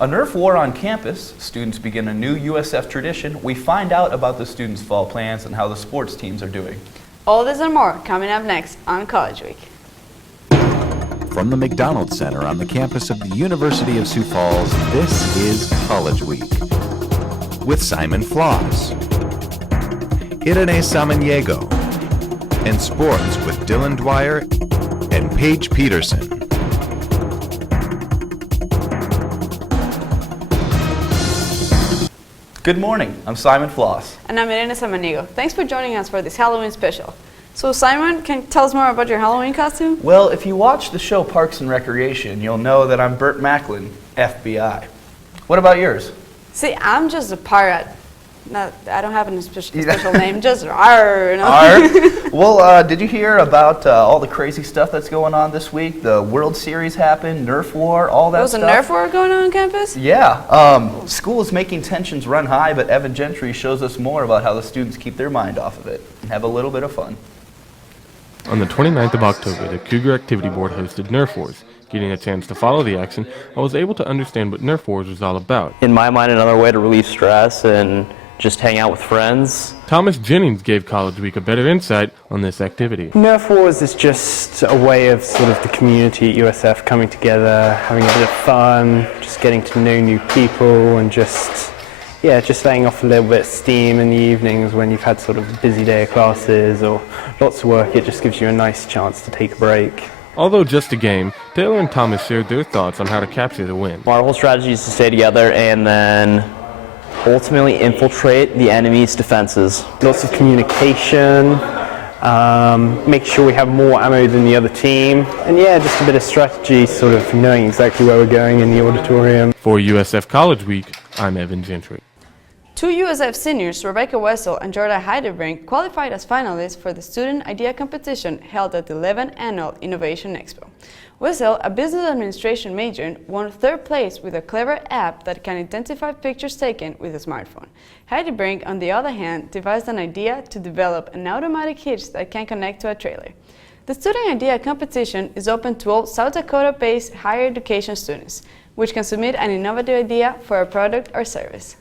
A Nerf war on campus, students begin a new USF tradition, we find out about the students' fall plans and how the sports teams are doing. All this and more coming up next on College Week. From the McDonald Center on the campus of the University of Sioux Falls, this is College Week with Simon Floss, Irene Samaniego, and sports with Dylan Dwyer and Paige Peterson. Good morning, I'm Simon Floss. And I'm Irene Samaniego. Thanks for joining us for this Halloween special. So Simon, can you tell us more about your Halloween costume? Well, if you watch the show Parks and Recreation, you'll know that I'm Burt Macklin, FBI. What about yours? See, I'm just a pirate. I don't have a special name, just arr, you know? Arr. Well, did you hear about all the crazy stuff that's going on this week? The World Series happened, Nerf war, all that stuff. There was a Nerf war going on campus? Yeah. School is making tensions run high, but Evan Gentry shows us more about how the students keep their mind off of it and have a little bit of fun. On the 29th of October, the Cougar Activity Board hosted Nerf Wars. Getting a chance to follow the action, I was able to understand what Nerf Wars was all about. In my mind, another way to relieve stress and just hang out with friends. Thomas Jennings gave College Week a better insight on this activity. Nerf Wars is just a way of sort of the community at USF coming together, having a bit of fun, just getting to know new people and just letting off a little bit of steam in the evenings when you've had sort of a busy day of classes or lots of work. It just gives you a nice chance to take a break. Although just a game, Taylor and Thomas shared their thoughts on how to capture the win. Our whole strategy is to stay together and then ultimately infiltrate the enemy's defenses. Lots of communication, make sure we have more ammo than the other team, and just a bit of strategy, sort of knowing exactly where we're going in the auditorium. For USF College Week, I'm Evan Gentry. Two USF seniors, Rebecca Wessel and Jordan Heidebrink, qualified as finalists for the Student Idea Competition held at the 11th Annual Innovation Expo. Wessel, a business administration major, won third place with a clever app that can identify pictures taken with a smartphone. Heidebrink, on the other hand, devised an idea to develop an automatic hitch that can connect to a trailer. The Student Idea Competition is open to all South Dakota-based higher education students, which can submit an innovative idea for a product or service.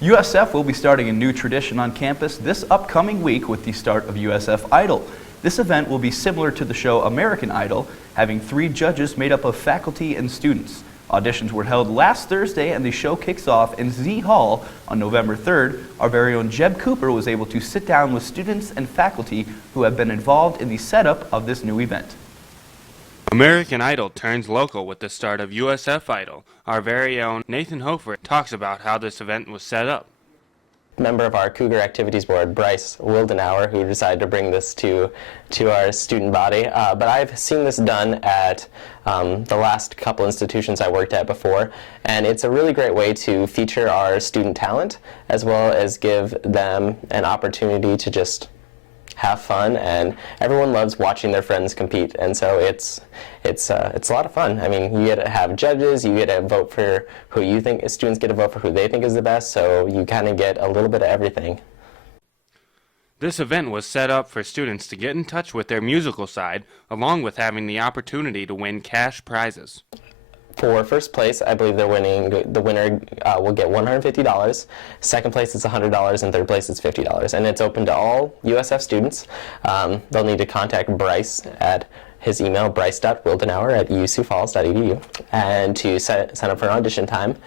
USF will be starting a new tradition on campus this upcoming week with the start of USF Idol. This event will be similar to the show American Idol, having 3 judges made up of faculty and students. Auditions were held last Thursday and the show kicks off in Z Hall on November 3rd. Our very own Jeb Cooper was able to sit down with students and faculty who have been involved in the setup of this new event. American Idol turns local with the start of USF Idol. Our very own Nathan Hofer talks about how this event was set up. Member of our Cougar Activities Board, Bryce Wildenauer, who decided to bring this to our student body. But I've seen this done at the last couple institutions I worked at before, and it's a really great way to feature our student talent as well as give them an opportunity to just have fun, and everyone loves watching their friends compete, and so it's a lot of fun. I mean, you get to have judges, you get to vote for who you think, students get to vote for who they think is the best, so you kind of get a little bit of everything. This event was set up for students to get in touch with their musical side, along with having the opportunity to win cash prizes. For first place, I believe the winner will get $150. Second place is $100, and third place is $50. And it's open to all USF students. They'll need to contact Bryce at his email, bryce.wildenauer@usiouxfalls.edu, and to sign up for an audition time.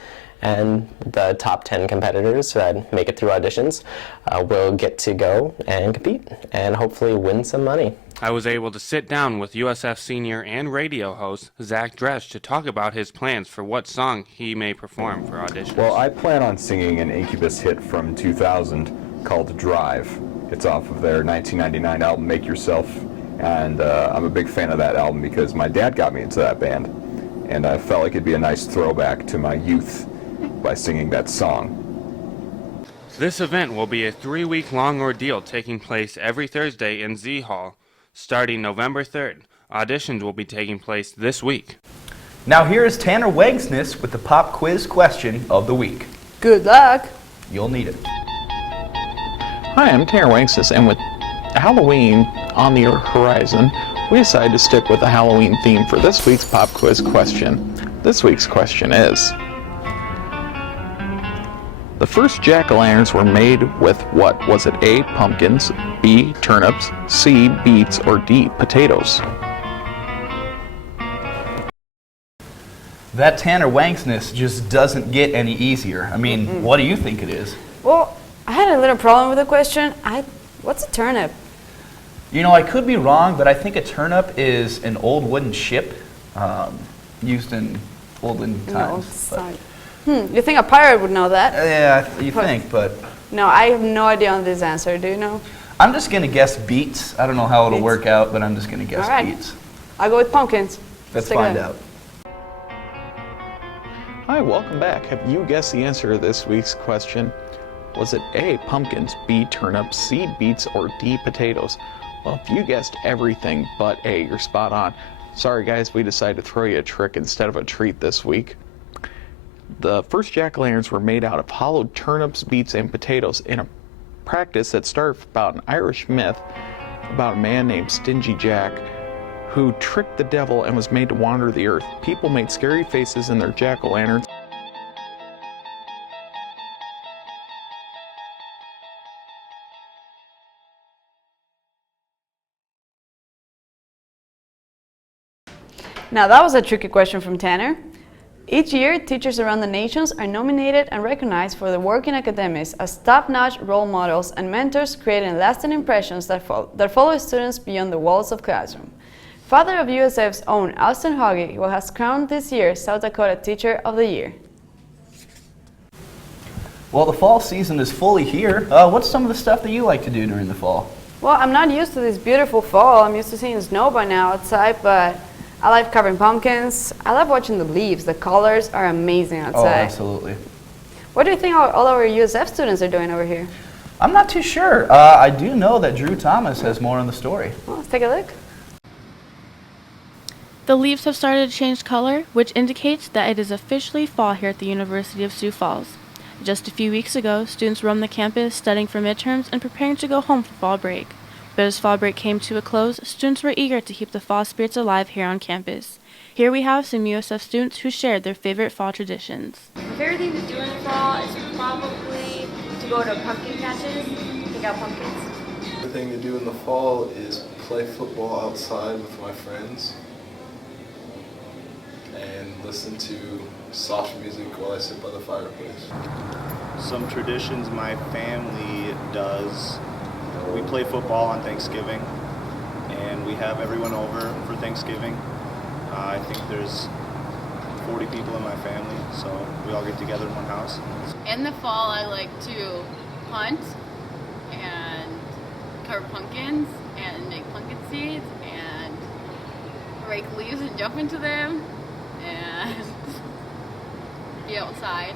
And the top 10 competitors that make it through auditions will get to go and compete and hopefully win some money. I was able to sit down with USF senior and radio host Zach Dresch to talk about his plans for what song he may perform for auditions. Well, I plan on singing an Incubus hit from 2000 called Drive. It's off of their 1999 album Make Yourself, and I'm a big fan of that album because my dad got me into that band, and I felt like it'd be a nice throwback to my youth by singing that song. This event will be a 3-week-long ordeal taking place every Thursday in Z Hall. Starting November 3rd, auditions will be taking place this week. Now here is Tanner Wegsness with the pop quiz question of the week. Good luck! You'll need it. Hi, I'm Tanner Wegsness, and with Halloween on the horizon, we decided to stick with the Halloween theme for this week's pop quiz question. This week's question is, the first jack-o'-lanterns were made with what? Was it A, pumpkins, B, turnips, C, beets, or D, potatoes? That Tanner Wanksness just doesn't get any easier. I mean, what do you think it is? Well, I had a little problem with the question. What's a turnip? You know, I could be wrong, but I think a turnip is an old wooden ship used in olden times. You think a pirate would know that? Yeah, you think, but... No, I have no idea on this answer. Do you know? I'm just going to guess beets. I don't know how it'll work out, but I'm just going to guess beets. I'll go with pumpkins. Let's find out. Hi, welcome back. Have you guessed the answer to this week's question? Was it A, pumpkins, B, turnips, C, beets, or D, potatoes? Well, if you guessed everything but A, you're spot on. Sorry guys, we decided to throw you a trick instead of a treat this week. The first jack-o'-lanterns were made out of hollowed turnips, beets, and potatoes in a practice that started about an Irish myth about a man named Stingy Jack who tricked the devil and was made to wander the earth. People made scary faces in their jack-o'-lanterns. Now that was a tricky question from Tanner. Each year, teachers around the nations are nominated and recognized for their work in academics as top-notch role models and mentors, creating lasting impressions that follow students beyond the walls of classroom. Father of USF's own Austin Hoggy, who has crowned this year's South Dakota Teacher of the Year. Well, the fall season is fully here. What's some of the stuff that you like to do during the fall? Well, I'm not used to this beautiful fall. I'm used to seeing snow by now outside, but I like carving pumpkins. I love watching the leaves. The colors are amazing outside. Oh, absolutely. What do you think all our USF students are doing over here? I'm not too sure. I do know that Drew Thomas has more on the story. Well, let's take a look. The leaves have started to change color, which indicates that it is officially fall here at the University of Sioux Falls. Just a few weeks ago, students roamed the campus studying for midterms and preparing to go home for fall break. But as fall break came to a close, students were eager to keep the fall spirits alive here on campus. Here we have some USF students who shared their favorite fall traditions. My favorite thing to do in the fall is probably to go to pumpkin patches, pick out pumpkins. The thing to do in the fall is play football outside with my friends and listen to soft music while I sit by the fireplace. Some traditions my family does. We play football on Thanksgiving, and we have everyone over for Thanksgiving. I think there's 40 people in my family, so we all get together in one house. In the fall, I like to hunt and carve pumpkins and make pumpkin seeds and rake leaves and jump into them and be outside.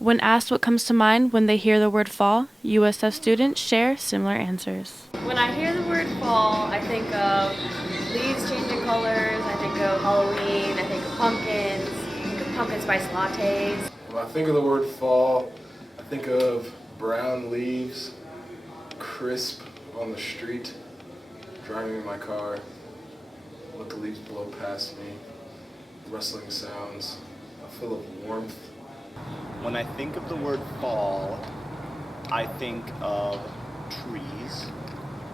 When asked what comes to mind when they hear the word fall, USF students share similar answers. When I hear the word fall, I think of leaves changing colors, I think of Halloween, I think of pumpkins, I think of pumpkin spice lattes. When I think of the word fall, I think of brown leaves, crisp on the street, driving in my car, let the leaves blow past me, rustling sounds, a feel of warmth. When I think of the word fall, I think of trees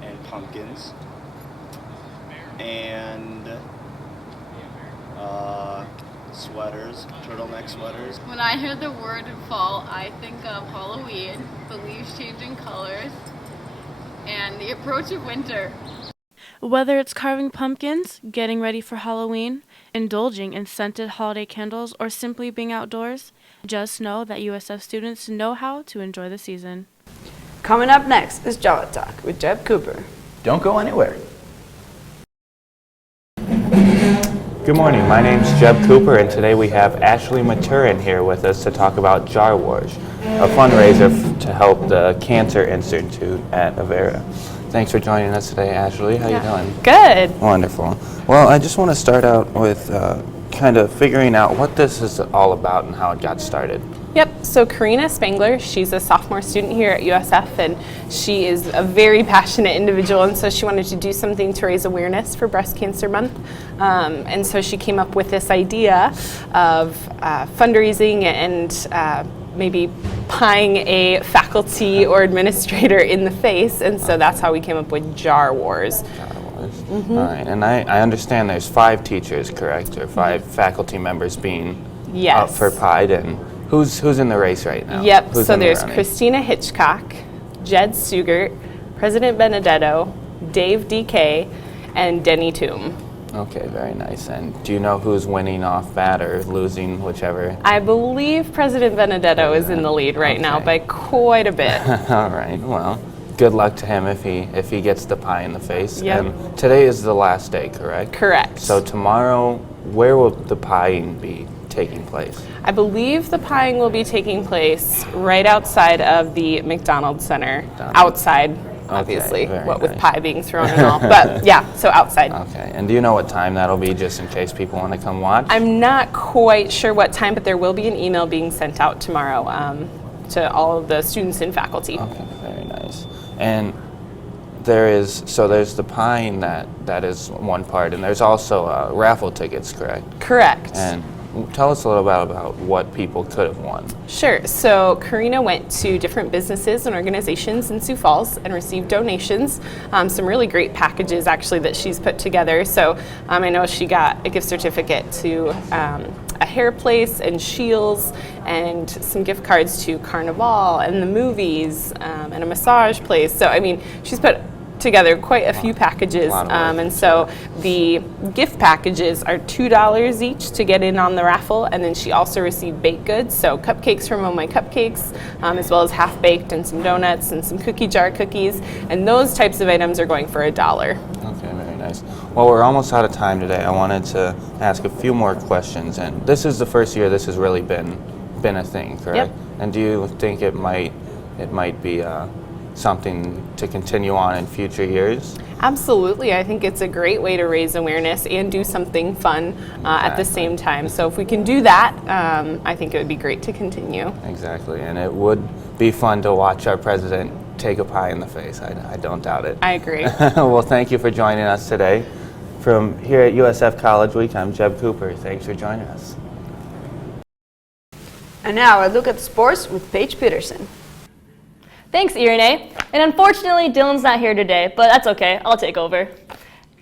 and pumpkins and sweaters, turtleneck sweaters. When I hear the word fall, I think of Halloween, the leaves changing colors, and the approach of winter. Whether it's carving pumpkins, getting ready for Halloween, indulging in scented holiday candles, or simply being outdoors, just know that USF students know how to enjoy the season. Coming up next is Java Talk with Jeb Cooper. Don't go anywhere. Good morning, my name's Jeb Cooper, and today we have Ashley Maturin here with us to talk about Jar Wars, a fundraiser to help the Cancer Institute at Avera. Thanks for joining us today, Ashley. How you doing? Good. Wonderful. Well, I just want to start out with kind of figuring out what this is all about and how it got started. Yep, so Karina Spangler, she's a sophomore student here at USF, and she is a very passionate individual, and so she wanted to do something to raise awareness for Breast Cancer Month. And so she came up with this idea of fundraising and maybe pieing a faculty or administrator in the face, and so that's how we came up with Jar Wars. All right, and I understand there's 5 teachers, correct, or 5 faculty members being up for pied, and who's in the race right now? Yep, Who's so in the there's running? Christina Hitchcock, Jed Sugert, President Benedetto, Dave DK, and Denny Toom. Okay, very nice. And do you know who's winning off bat or losing, whichever? I believe President Benedetto is in the lead right now by quite a bit. All right, well, good luck to him if he gets the pie in the face. Yep. And today is the last day, correct? Correct. So tomorrow, where will the pieing be taking place? I believe the pieing will be taking place right outside of the McDonald's Center. Outside, obviously, what with pie being thrown and all. But yeah, so outside. Okay, and do you know what time that'll be, just in case people want to come watch? I'm not quite sure what time, but there will be an email being sent out tomorrow to all of the students and faculty. Okay, very nice. And there's the pieing that is one part, and there's also raffle tickets, correct? Correct. And tell us a little bit about what people could have won. Sure. So Karina went to different businesses and organizations in Sioux Falls and received donations. Some really great packages actually that she's put together. So I know she got a gift certificate to a hair place and Shields and some gift cards to Carnival and the movies and a massage place. So I mean, she's put together quite a few packages, and so the gift packages are $2 each to get in on the raffle, and then she also received baked goods, so cupcakes from Oh My Cupcakes, as well as half baked and some donuts and some cookie jar cookies, and those types of items are going for $1. Okay, very nice. Well, we're almost out of time today. I wanted to ask a few more questions, and this is the first year this has really been a thing, correct? Yep. And do you think it might be something to continue on in future years? Absolutely. I think it's a great way to raise awareness and do something fun at the same time. So if we can do that, I think it would be great to continue. Exactly, and it would be fun to watch our president take a pie in the face. I don't doubt it. I agree. Well, thank you for joining us today. From here at USF College Week, I'm Jeb Cooper. Thanks for joining us. And now a look at sports with Paige Peterson. Thanks, Irene. And unfortunately, Dylan's not here today, but that's okay. I'll take over.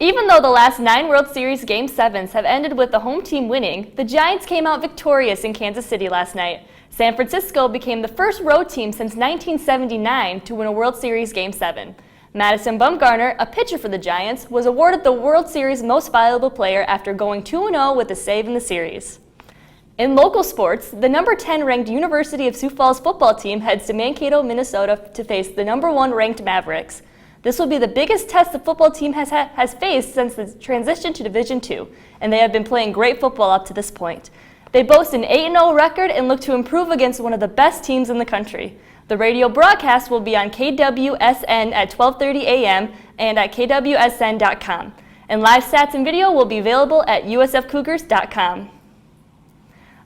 Even though the last 9 World Series Game 7s have ended with the home team winning, the Giants came out victorious in Kansas City last night. San Francisco became the first road team since 1979 to win a World Series Game 7. Madison Bumgarner, a pitcher for the Giants, was awarded the World Series Most Valuable Player after going 2-0 with a save in the series. In local sports, the number 10 ranked University of Sioux Falls football team heads to Mankato, Minnesota to face the number 1 ranked Mavericks. This will be the biggest test the football team has faced since the transition to Division II, and they have been playing great football up to this point. They boast an 8-0 record and look to improve against one of the best teams in the country. The radio broadcast will be on KWSN at 12:30 a.m. and at kwsn.com. And live stats and video will be available at usfcougars.com.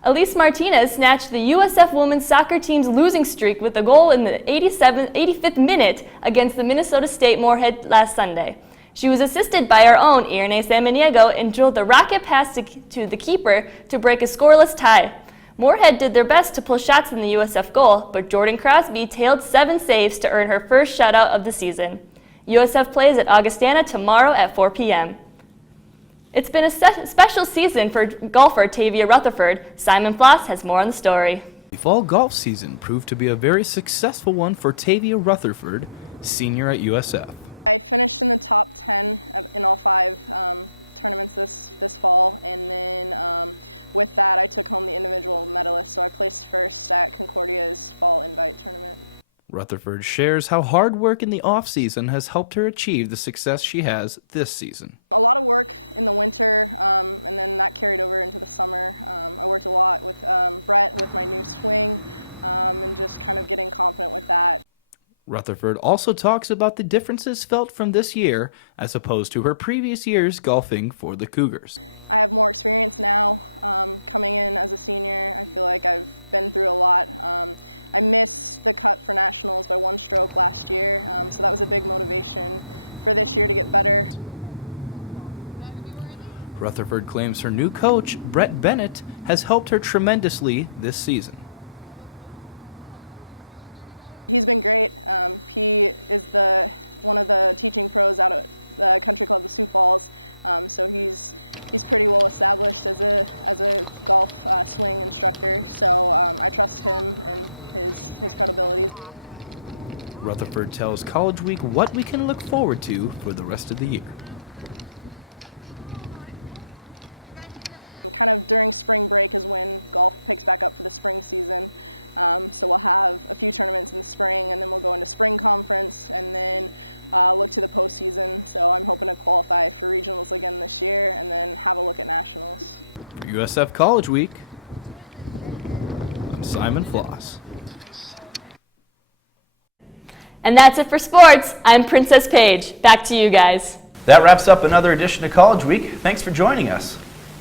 Elise Martinez snatched the USF women's soccer team's losing streak with a goal in the 85th minute against the Minnesota State Moorhead last Sunday. She was assisted by our own Irene Samaniego and drilled the rocket pass to the keeper to break a scoreless tie. Moorhead did their best to pull shots in the USF goal, but Jordan Crosby tailed 7 saves to earn her first shutout of the season. USF plays at Augustana tomorrow at 4 p.m. It's been a special season for golfer Tavia Rutherford. Simon Floss has more on the story. The fall golf season proved to be a very successful one for Tavia Rutherford, senior at USF. I finished in the top 10 in all 5 tournaments this fall, and then with that I took home the individual medalist, so I placed first at Concordia's fall invite tournament. Rutherford shares how hard work in the off-season has helped her achieve the success she has this season. A lot of work in the winter, and then that carried over into the summer. I worked a lot with Brett with my new swing, and just kind of getting confident with that. Rutherford also talks about the differences felt from this year as opposed to her previous years golfing for the Cougars. I have more experience now. Coming in as a senior, I feel like I've been through a lot. I missed the cut for nationals by 1 stroke last year, so that was a big motivation for this year to get better. Rutherford claims her new coach, Brett Bennett, has helped her tremendously this season. He's been great. He is one of the teaching pros out at the Country Club of Sioux Falls, so he's pretty well established as a golf swing instructor. So I trust him and his credibility. Rutherford tells College Week what we can look forward to for the rest of the year. Kind of during spring break is when golf picks back up for the spring season. So we'll have a few tournaments in the spring, and then we'll go into spring conference, and then look to the postseason. So I'm hoping to qualify for regionals again this year, and then have a look at nationals. For USF College Week, I'm Simon Floss. And that's it for sports. I'm Princess Paige. Back to you guys. That wraps up another edition of College Week. Thanks for joining us.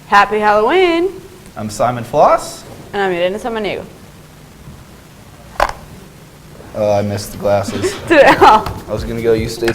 Happy Halloween! I'm Simon Floss. And I'm Irene Samaniego. Oh, I missed the glasses. I was going to go, you stay.